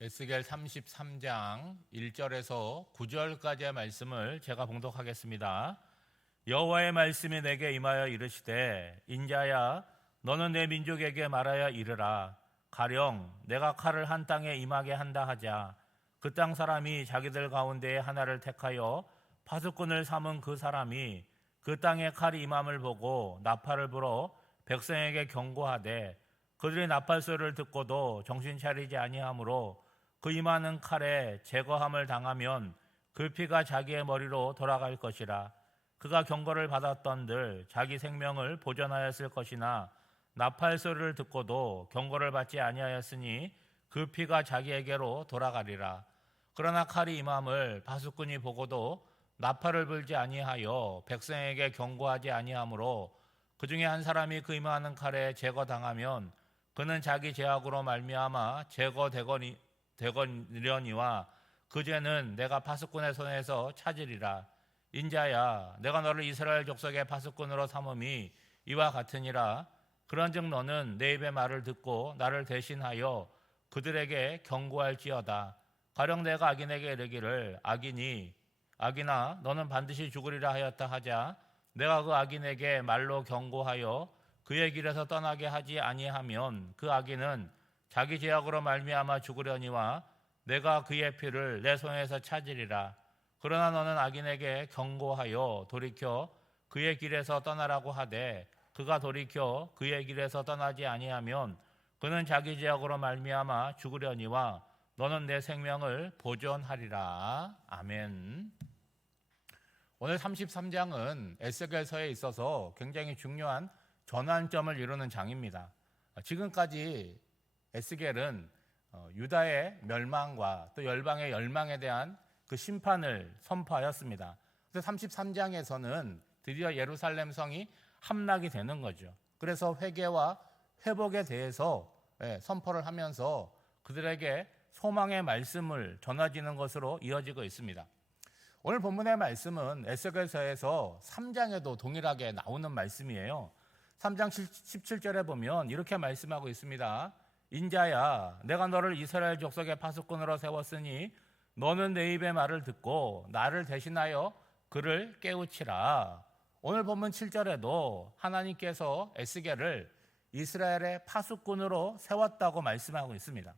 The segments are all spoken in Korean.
에스겔 33장 1절에서 9절까지의 말씀을 제가 봉독하겠습니다. 여호와의 말씀이 내게 임하여 이르시되 인자야 너는 내 민족에게 말하여 이르라. 가령 내가 칼을 한 땅에 임하게 한다 하자. 그 땅 사람이 자기들 가운데에 하나를 택하여 파수꾼을 삼은 그 사람이 그 땅에 칼이 임함을 보고 나팔을 불어 백성에게 경고하되 그들이 나팔 소리를 듣고도 정신 차리지 아니하므로 그 임하는 칼에 제거함을 당하면 그 피가 자기의 머리로 돌아갈 것이라. 그가 경고를 받았던들 자기 생명을 보존하였을 것이나 나팔 소리를 듣고도 경고를 받지 아니하였으니 그 피가 자기에게로 돌아가리라. 그러나 칼이 임함을 파수꾼이 보고도 나팔을 불지 아니하여 백성에게 경고하지 아니하므로 그 중에 한 사람이 그 임하는 칼에 제거당하면 그는 자기 죄악으로 말미암아 제거되거니와 그 죄는 내가 파수꾼의 손에서 찾으리라. 인자야 내가 너를 이스라엘 족속의 파수꾼으로 삼음이 이와 같으니라. 그런즉 너는 내 입의 말을 듣고 나를 대신하여 그들에게 경고할지어다. 가령 내가 악인에게 이르기를 악인아 너는 반드시 죽으리라 하였다 하자. 내가 그 악인에게 말로 경고하여 그의 길에서 떠나게 하지 아니하면 그 악인은 자기 죄악으로 말미암아 죽으려니와 내가 그의 피를 내 손에서 찾으리라. 그러나 너는 악인에게 경고하여 돌이켜 그의 길에서 떠나라고 하되 그가 돌이켜 그의 길에서 떠나지 아니하면 그는 자기 죄악으로 말미암아 죽으려니와 너는 내 생명을 보존하리라. 아멘. 오늘 33장은 에스겔서에 있어서 굉장히 중요한 전환점을 이루는 장입니다. 지금까지 에스겔은 유다의 멸망과 또 열방의 멸망에 대한 그 심판을 선포하였습니다. 그래서 33장에서는 드디어 예루살렘 성이 함락이 되는 거죠. 그래서 회개와 회복에 대해서 선포를 하면서 그들에게 소망의 말씀을 전해지는 것으로 이어지고 있습니다. 오늘 본문의 말씀은 에스겔서에서 3장에도 동일하게 나오는 말씀이에요. 3장 17절에 보면 이렇게 말씀하고 있습니다. 인자야 내가 너를 이스라엘 족속의 파수꾼으로 세웠으니 너는 내 입의 말을 듣고 나를 대신하여 그를 깨우치라. 오늘 본문 7절에도 하나님께서 에스겔을 이스라엘의 파수꾼으로 세웠다고 말씀하고 있습니다.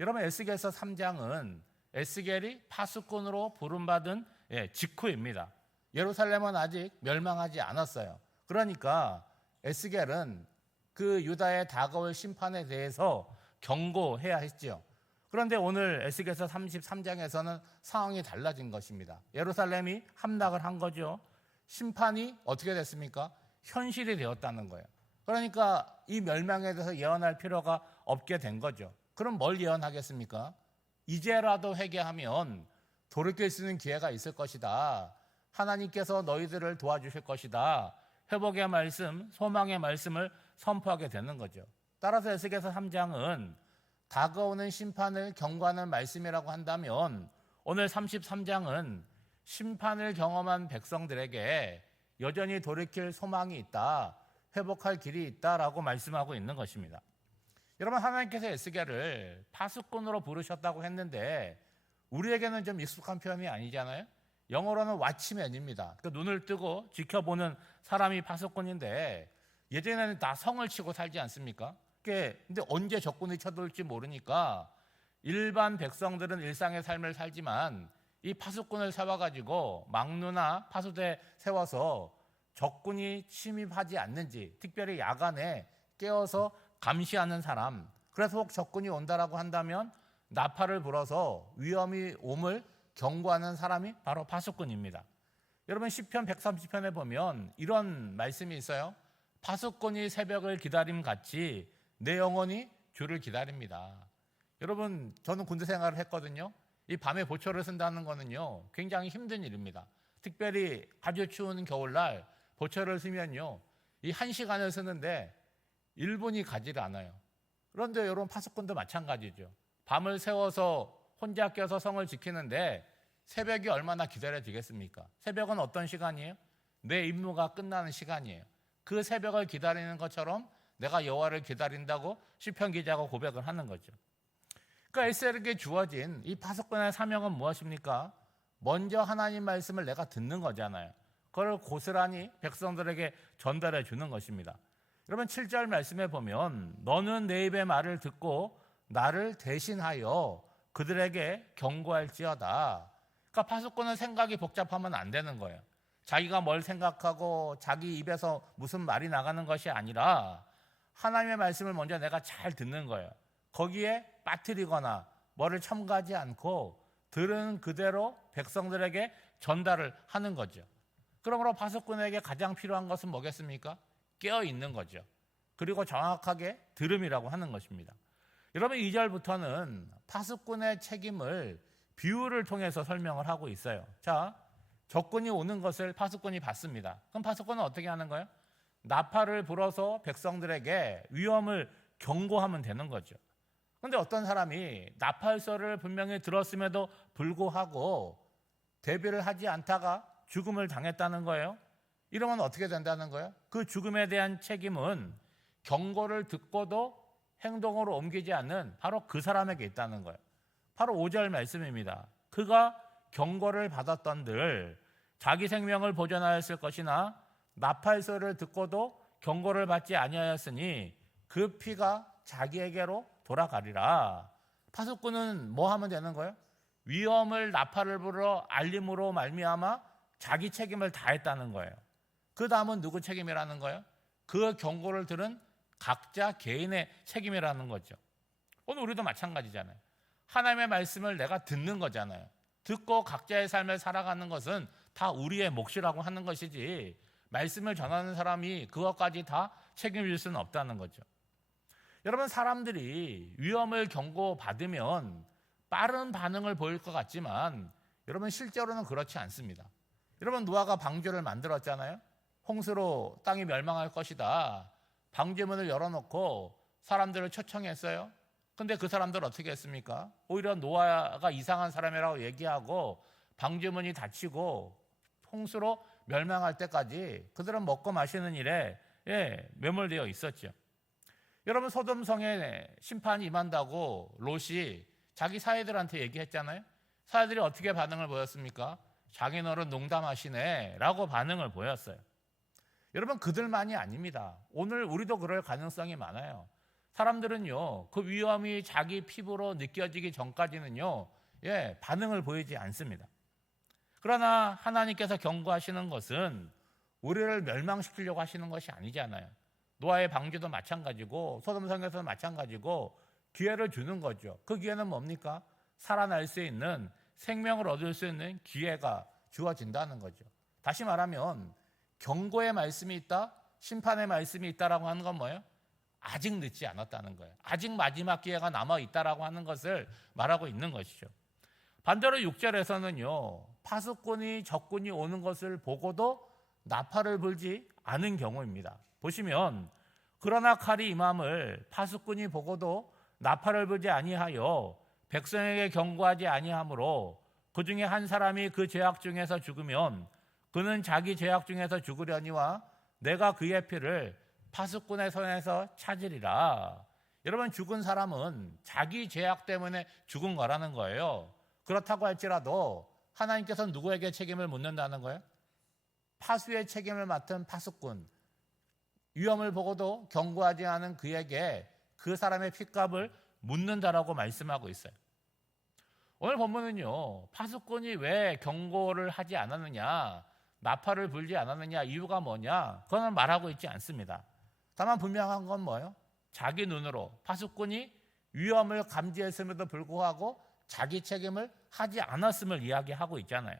여러분 에스겔서 3장은 에스겔이 파수꾼으로 부름받은 직후입니다. 예루살렘은 아직 멸망하지 않았어요. 그러니까 에스겔은 그 유다의 다가올 심판에 대해서 경고해야 했죠. 그런데 오늘 에스겔서 33장에서는 상황이 달라진 것입니다. 예루살렘이 함락을 한 거죠. 심판이 어떻게 됐습니까? 현실이 되었다는 거예요. 그러니까 이 멸망에 대해서 예언할 필요가 없게 된 거죠. 그럼 뭘 예언하겠습니까? 이제라도 회개하면 돌이킬 수 있는 기회가 있을 것이다. 하나님께서 너희들을 도와주실 것이다. 회복의 말씀, 소망의 말씀을 선포하게 되는 거죠. 따라서 에스겔서 3장은 다가오는 심판을 경고하는 말씀이라고 한다면 오늘 33장은 심판을 경험한 백성들에게 여전히 돌이킬 소망이 있다, 회복할 길이 있다라고 말씀하고 있는 것입니다. 여러분 하나님께서 에스겔을 파수꾼으로 부르셨다고 했는데 우리에게는 좀 익숙한 표현이 아니잖아요. 영어로는 왓치맨입니다. 그러니까 눈을 뜨고 지켜보는 사람이 파수꾼인데 예전에는 다 성을 치고 살지 않습니까? 근데 언제 적군이 쳐들지 모르니까 일반 백성들은 일상의 삶을 살지만 이 파수꾼을 세워가지고 막루나 파수대 세워서 적군이 침입하지 않는지 특별히 야간에 깨어서 감시하는 사람, 그래서 혹 적군이 온다라고 한다면 나팔을 불어서 위험이 옴을 경고하는 사람이 바로 파수꾼입니다. 여러분 시편 130편에 보면 이런 말씀이 있어요. 파수꾼이 새벽을 기다림같이 내 영혼이 주를 기다립니다. 여러분 저는 군대 생활을 했거든요. 이 밤에 보초를 쓴다는 거는요 굉장히 힘든 일입니다. 특별히 아주 추운 겨울날 보초를 쓰면요 이 1시간을 쓰는데 1분이 가지를 않아요. 그런데 여러분 파수꾼도 마찬가지죠. 밤을 새워서 혼자 껴서 성을 지키는데 새벽이 얼마나 기다려지겠습니까? 새벽은 어떤 시간이에요? 내 임무가 끝나는 시간이에요. 그 새벽을 기다리는 것처럼 내가 여호와를 기다린다고 시편 기자가 고백을 하는 거죠. 그러니까 에스겔에게 주어진 이 파수꾼의 사명은 무엇입니까? 먼저 하나님 말씀을 내가 듣는 거잖아요. 그걸 고스란히 백성들에게 전달해 주는 것입니다. 여러분 7절 말씀에 보면 너는 내 입의 말을 듣고 나를 대신하여 그들에게 경고할지어다. 그러니까 파수꾼은 생각이 복잡하면 안 되는 거예요. 자기가 뭘 생각하고 자기 입에서 무슨 말이 나가는 것이 아니라 하나님의 말씀을 먼저 내가 잘 듣는 거예요. 거기에 빠뜨리거나 뭐를 첨가하지 않고 들은 그대로 백성들에게 전달을 하는 거죠. 그러므로 파수꾼에게 가장 필요한 것은 뭐겠습니까? 깨어 있는 거죠. 그리고 정확하게 들음이라고 하는 것입니다. 여러분 2절부터는 파수꾼의 책임을 비유를 통해서 설명을 하고 있어요. 자, 적군이 오는 것을 파수꾼이 봤습니다. 그럼 파수꾼은 어떻게 하는 거예요? 나팔을 불어서 백성들에게 위험을 경고하면 되는 거죠. 그런데 어떤 사람이 나팔소리를 분명히 들었음에도 불구하고 대비를 하지 않다가 죽음을 당했다는 거예요. 이러면 어떻게 된다는 거예요? 그 죽음에 대한 책임은 경고를 듣고도 행동으로 옮기지 않는 바로 그 사람에게 있다는 거예요. 바로 5절 말씀입니다. 그가 경고를 받았던들 자기 생명을 보존하였을 것이나 나팔소리를 듣고도 경고를 받지 아니하였으니 그 피가 자기에게로 돌아가리라. 파수꾼은 뭐 하면 되는 거예요? 위험을 나팔을 불어 알림으로 말미암아 자기 책임을 다했다는 거예요. 그 다음은 누구 책임이라는 거예요? 그 경고를 들은 각자 개인의 책임이라는 거죠. 오늘 우리도 마찬가지잖아요. 하나님의 말씀을 내가 듣는 거잖아요. 듣고 각자의 삶을 살아가는 것은 다 우리의 몫이라고 하는 것이지 말씀을 전하는 사람이 그것까지 다 책임질 수는 없다는 거죠. 여러분 사람들이 위험을 경고받으면 빠른 반응을 보일 것 같지만 여러분 실제로는 그렇지 않습니다. 여러분 노아가 방주를 만들었잖아요. 홍수로 땅이 멸망할 것이다. 방주문을 열어놓고 사람들을 초청했어요. 근데 그 사람들 어떻게 했습니까? 오히려 노아가 이상한 사람이라고 얘기하고 방주문이 닫히고 홍수로 멸망할 때까지 그들은 먹고 마시는 일에 매몰되어 있었죠. 여러분 소돔성에 심판이 임한다고 롯이 자기 사회들한테 얘기했잖아요. 사회들이 어떻게 반응을 보였습니까? 장인어른 농담하시네 라고 반응을 보였어요. 여러분 그들만이 아닙니다. 오늘 우리도 그럴 가능성이 많아요. 사람들은요 그 위험이 자기 피부로 느껴지기 전까지는요 반응을 보이지 않습니다. 그러나 하나님께서 경고하시는 것은 우리를 멸망시키려고 하시는 것이 아니잖아요. 노아의 방주도 마찬가지고 소돔성에서도 마찬가지고 기회를 주는 거죠. 그 기회는 뭡니까? 살아날 수 있는 생명을 얻을 수 있는 기회가 주어진다는 거죠. 다시 말하면 경고의 말씀이 있다, 심판의 말씀이 있다라고 하는 건 뭐예요? 아직 늦지 않았다는 거예요. 아직 마지막 기회가 남아 있다라고 하는 것을 말하고 있는 것이죠. 반대로 6절에서는요. 파수꾼이 적군이 오는 것을 보고도 나팔을 불지 않은 경우입니다. 보시면 그러나 칼이 임함을 파수꾼이 보고도 나팔을 불지 아니하여 백성에게 경고하지 아니하므로 그 중에 한 사람이 그 죄악 중에서 죽으면 그는 자기 죄악 중에서 죽으려니와 내가 그의 피를 파수꾼의 손에서 찾으리라. 여러분 죽은 사람은 자기 죄악 때문에 죽은 거라는 거예요. 그렇다고 할지라도 하나님께서는 누구에게 책임을 묻는다는 거예요? 파수의 책임을 맡은 파수꾼, 위험을 보고도 경고하지 않은 그에게 그 사람의 핏값을 묻는다라고 말씀하고 있어요. 오늘 본문은요, 파수꾼이 왜 경고를 하지 않았느냐, 나팔을 불지 않았느냐, 이유가 뭐냐, 그건 말하고 있지 않습니다. 다만 분명한 건 뭐예요? 자기 눈으로 파수꾼이 위험을 감지했음에도 불구하고 자기 책임을 하지 않았음을 이야기하고 있잖아요.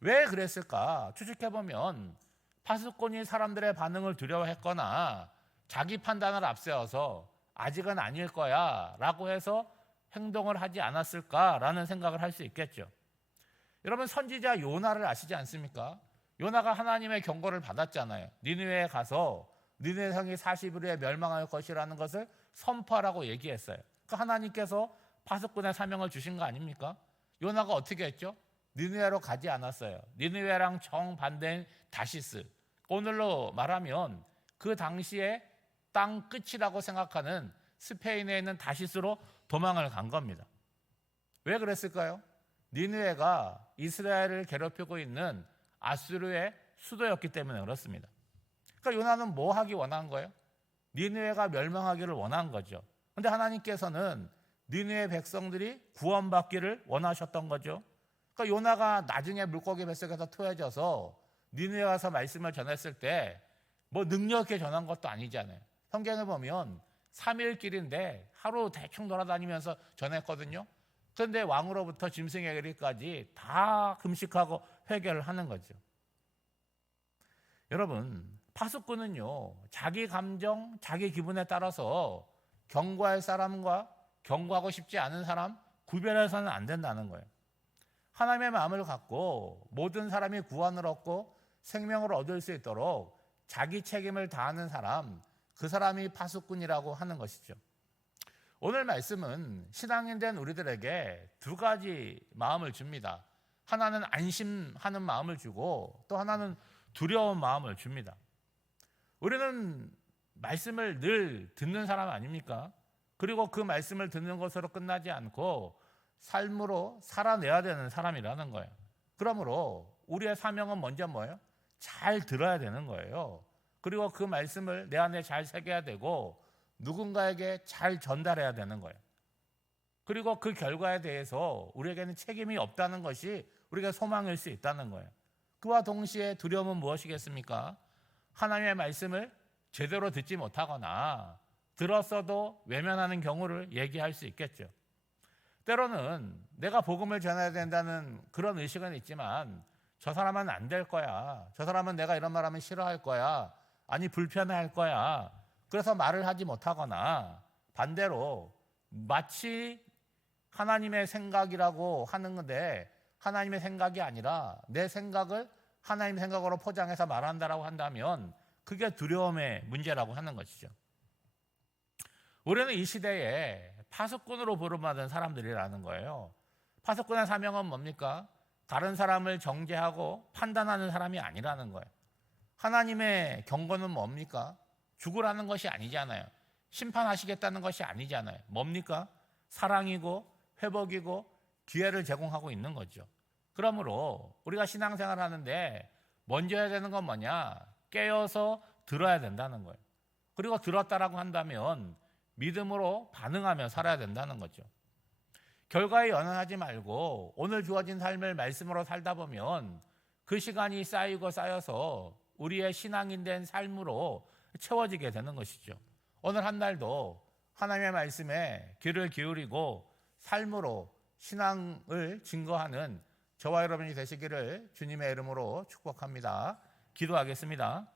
왜 그랬을까? 추측해보면 파수꾼이 사람들의 반응을 두려워했거나 자기 판단을 앞세워서 아직은 아닐 거야 라고 해서 행동을 하지 않았을까라는 생각을 할 수 있겠죠. 여러분 선지자 요나를 아시지 않습니까? 요나가 하나님의 경고를 받았잖아요. 니느웨에 가서 니느웨 성이 40일 후에 멸망할 것이라는 것을 선포하라고 얘기했어요. 그 하나님께서 파수꾼의 사명을 주신 거 아닙니까? 요나가 어떻게 했죠? 니느웨로 가지 않았어요. 니느웨랑 정반대인 다시스. 오늘로 말하면 그 당시에 땅 끝이라고 생각하는 스페인에 있는 다시스로 도망을 간 겁니다. 왜 그랬을까요? 니느웨가 이스라엘을 괴롭히고 있는 아수르의 수도였기 때문에 그렇습니다. 그러니까 요나는 뭐 하기 원한 거예요? 니느웨가 멸망하기를 원한 거죠. 그런데 하나님께서는 니느웨 백성들이 구원받기를 원하셨던 거죠. 그러니까 요나가 나중에 물고기 뱃속에서 토해져서 니느웨 가서 말씀을 전했을 때 뭐 능력 있게 전한 것도 아니잖아요. 성경에 보면 3일 길인데 하루 대충 돌아다니면서 전했거든요. 그런데 왕으로부터 짐승의 길까지 다 금식하고 회개를 하는 거죠. 여러분, 파수꾼은요, 자기 감정, 자기 기분에 따라서 경고할 사람과 경고하고 싶지 않은 사람 구별해서는 안 된다는 거예요. 하나님의 마음을 갖고 모든 사람이 구원을 얻고 생명을 얻을 수 있도록 자기 책임을 다하는 사람, 그 사람이 파수꾼이라고 하는 것이죠. 오늘 말씀은 신앙인 된 우리들에게 두 가지 마음을 줍니다. 하나는 안심하는 마음을 주고 또 하나는 두려운 마음을 줍니다. 우리는 말씀을 늘 듣는 사람 아닙니까? 그리고 그 말씀을 듣는 것으로 끝나지 않고 삶으로 살아내야 되는 사람이라는 거예요. 그러므로 우리의 사명은 먼저 뭐예요? 잘 들어야 되는 거예요. 그리고 그 말씀을 내 안에 잘 새겨야 되고 누군가에게 잘 전달해야 되는 거예요. 그리고 그 결과에 대해서 우리에게는 책임이 없다는 것이 우리가 소망일 수 있다는 거예요. 그와 동시에 두려움은 무엇이겠습니까? 하나님의 말씀을 제대로 듣지 못하거나 들었어도 외면하는 경우를 얘기할 수 있겠죠. 때로는 내가 복음을 전해야 된다는 그런 의식은 있지만 저 사람은 안 될 거야. 저 사람은 내가 이런 말하면 싫어할 거야. 아니 불편해할 거야. 그래서 말을 하지 못하거나 반대로 마치 하나님의 생각이라고 하는 건데 하나님의 생각이 아니라 내 생각을 하나님 생각으로 포장해서 말한다라고 한다면 그게 두려움의 문제라고 하는 것이죠. 우리는 이 시대에 파수꾼으로 부름받은 사람들이라는 거예요. 파수꾼의 사명은 뭡니까? 다른 사람을 정죄하고 판단하는 사람이 아니라는 거예요. 하나님의 경고는 뭡니까? 죽으라는 것이 아니잖아요. 심판하시겠다는 것이 아니잖아요. 뭡니까? 사랑이고 회복이고 기회를 제공하고 있는 거죠. 그러므로 우리가 신앙생활을 하는데 먼저 해야 되는 건 뭐냐? 깨어서 들어야 된다는 거예요. 그리고 들었다라고 한다면 믿음으로 반응하며 살아야 된다는 거죠. 결과에 연연하지 말고 오늘 주어진 삶을 말씀으로 살다 보면 그 시간이 쌓이고 쌓여서 우리의 신앙인 된 삶으로 채워지게 되는 것이죠. 오늘 한 날도 하나님의 말씀에 귀를 기울이고 삶으로 신앙을 증거하는 저와 여러분이 되시기를 주님의 이름으로 축복합니다. 기도하겠습니다.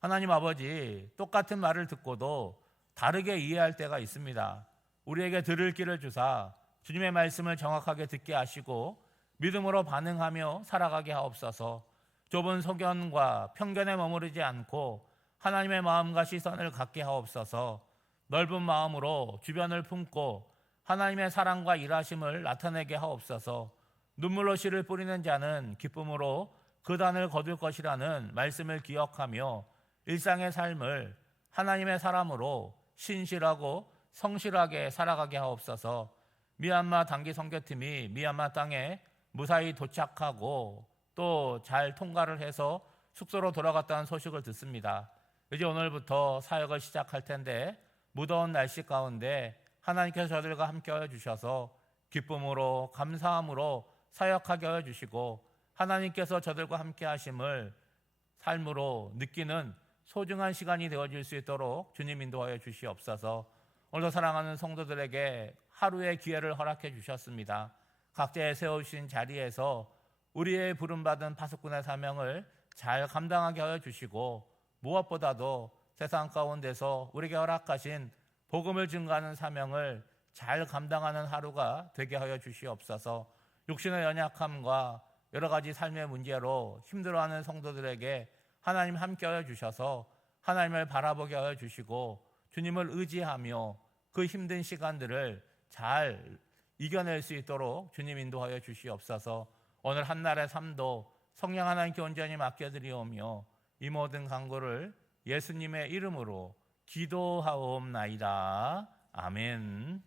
하나님 아버지, 똑같은 말을 듣고도 다르게 이해할 때가 있습니다. 우리에게 들을 길을 주사 주님의 말씀을 정확하게 듣게 하시고 믿음으로 반응하며 살아가게 하옵소서. 좁은 소견과 편견에 머무르지 않고 하나님의 마음과 시선을 갖게 하옵소서. 넓은 마음으로 주변을 품고 하나님의 사랑과 일하심을 나타내게 하옵소서. 눈물로 씨를 뿌리는 자는 기쁨으로 그 단을 거둘 것이라는 말씀을 기억하며 일상의 삶을 하나님의 사람으로 신실하고 성실하게 살아가게 하옵소서. 미얀마 단기 선교팀이 미얀마 땅에 무사히 도착하고 또 잘 통과를 해서 숙소로 돌아갔다는 소식을 듣습니다. 이제 오늘부터 사역을 시작할 텐데 무더운 날씨 가운데 하나님께서 저들과 함께하여 주셔서 기쁨으로 감사함으로 사역하게 하여 주시고 하나님께서 저들과 함께하심을 삶으로 느끼는 소중한 시간이 되어질 수 있도록 주님 인도하여 주시옵소서. 오늘도 사랑하는 성도들에게 하루의 기회를 허락해 주셨습니다. 각자의 세우신 자리에서 우리의 부름받은 파수꾼의 사명을 잘 감당하게 하여 주시고 무엇보다도 세상 가운데서 우리에게 허락하신 복음을 증거하는 사명을 잘 감당하는 하루가 되게 하여 주시옵소서. 육신의 연약함과 여러 가지 삶의 문제로 힘들어하는 성도들에게 하나님 함께하여 주셔서 하나님을 바라보게 하여 주시고 주님을 의지하며 그 힘든 시간들을 잘 이겨낼 수 있도록 주님 인도하여 주시옵소서. 오늘 한날의 삶도 성령 하나님께 온전히 맡겨드리오며 이 모든 간구를 예수님의 이름으로 기도하옵나이다. 아멘.